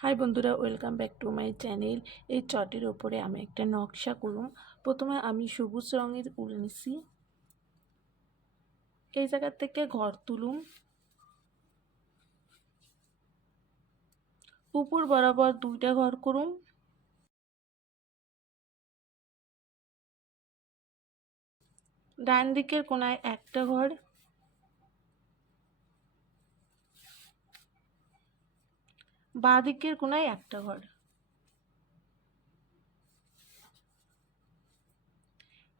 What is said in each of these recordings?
High বন্ধুরা, welcome back to my channel. এই চটের ওপরে আমি একটা নকশা করুম। প্রথমে আমি সবুজ রঙের উল নিছি। এই জায়গা থেকে ঘর তুলুম। উপর বরাবর দুইটা ঘর করুম। ডান দিকের কোনায় একটা ঘর, বাঁ দিকের কোনায় একটা ঘর।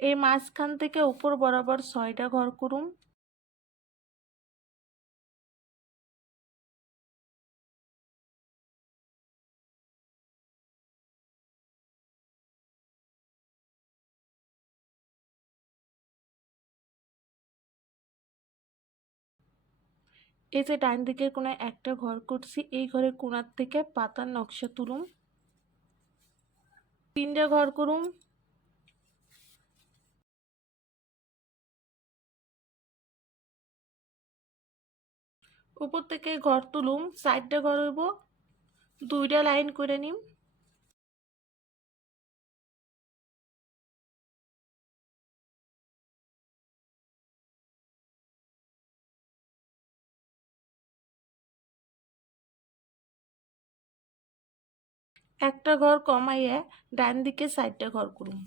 এই মাঝখান থেকে উপর বরাবর 6টা ঘর করুম। এই যে ডান দিকের কোনায় একটা ঘর করছি, এই ঘরের কোনার থেকে পাতার নকশা তুলুম। 3টা ঘর করুম। উপর থেকে ঘর তুলুম, 4টা ঘর হইব। 2টা লাইন করে নিম। একটা ঘর কমাইয়া ডান দিকে 4টা ঘর করুম।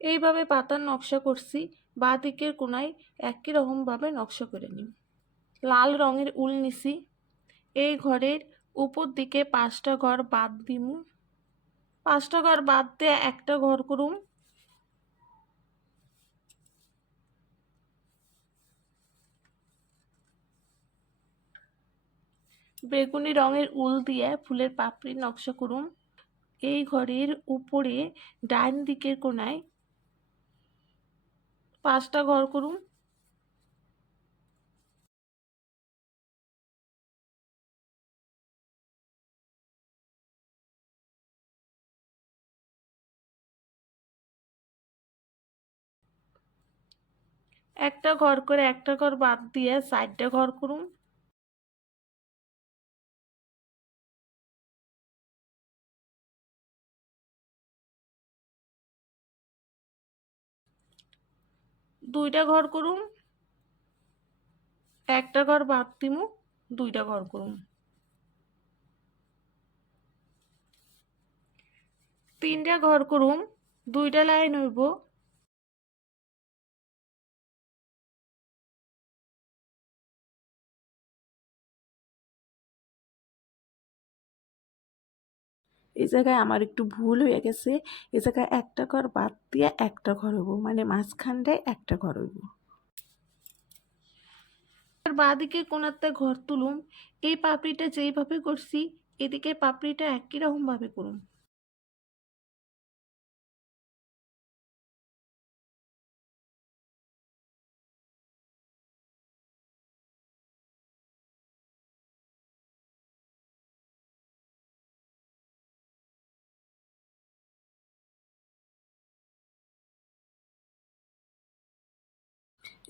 এইভাবে পাতার নকশা করছি। বাঁ দিকের কোনায় একই রকম ভাবে নকশা করে নিই। লাল রঙের উল নিছি। এই ঘরের উপর দিকে 5টা ঘর বাদ দিমু। 5টা ঘর বাদ দিয়ে একটা ঘর করুম। বেগুনি রঙের উল দিয়ে ফুলের পাপড়ির নকশা করুম। এই ঘরের উপরে ডান দিকের কোনায় 5টা ঘর করুম। একটা ঘর করে একটা ঘর বাদ দিয়ে 4টা ঘর করুম। দুইটা ঘর করুম। একটা ঘর বাদ দিমু। 2টা ঘর করুম। 3টা ঘর করুম। 2টা লাইন হইব। এই জায়গায় আমার একটু ভুল হয়ে গেছে। এই জায়গায় একটা ঘর বাদ দিয়ে একটা ঘর হইব, মানে মাঝখানটায় একটা ঘর হইব। আর বাঁ দিকে কোনাতে ঘর তুলুম। এই পাপড়িটা যেইভাবে করছি, এদিকে পাপড়িটা একই রকম ভাবে করুম।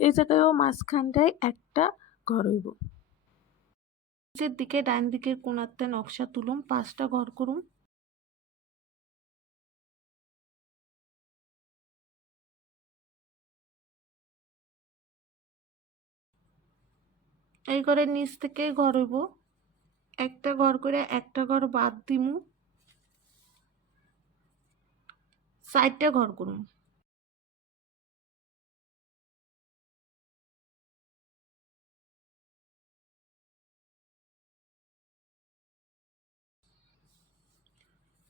এই জায়গায়ও মাঝখানটায় একটা ঘর হইব। নিচের দিকে ডান দিকের কোনাতে নকশা তুলুম, 5টা ঘর করুম। এই ঘরের নিচ থেকে ঘর হইব। একটা ঘর করে একটা ঘর বাদ দিমু। 4টা ঘর করুম।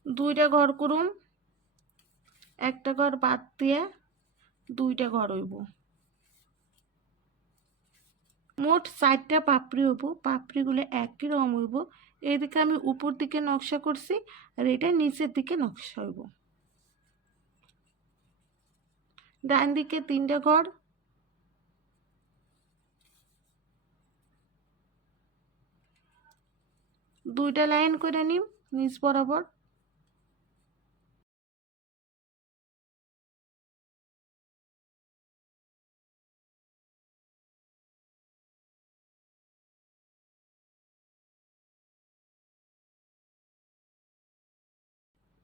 দুইটা ঘর করুম। একটা ঘর বাদ দিয়ে 2টা ঘর হইব। মোট 4টা পাপড়ি হইব। পাপড়িগুলো একই রকম হইব। এইদিকে আমি উপর দিকে নকশা করছি, আর এটা নিচের দিকে নকশা হইব। ডান দিকে 3টা ঘর। 2টা লাইন করে নিম নিচ বরাবর।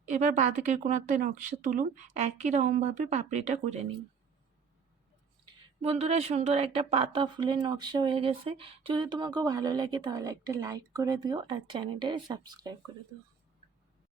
এবার বাঁদিকের কোণাতে নকশা তুলুন, একই রকমভাবে পাপড়িটা করে নিন। বন্ধুরা, সুন্দর একটা পাতা ফুলের নকশা হয়ে গেছে। যদি তোমাকে ভালো লাগে তাহলে একটা লাইক করে দিও আর চ্যানেলটা সাবস্ক্রাইব করে দিও।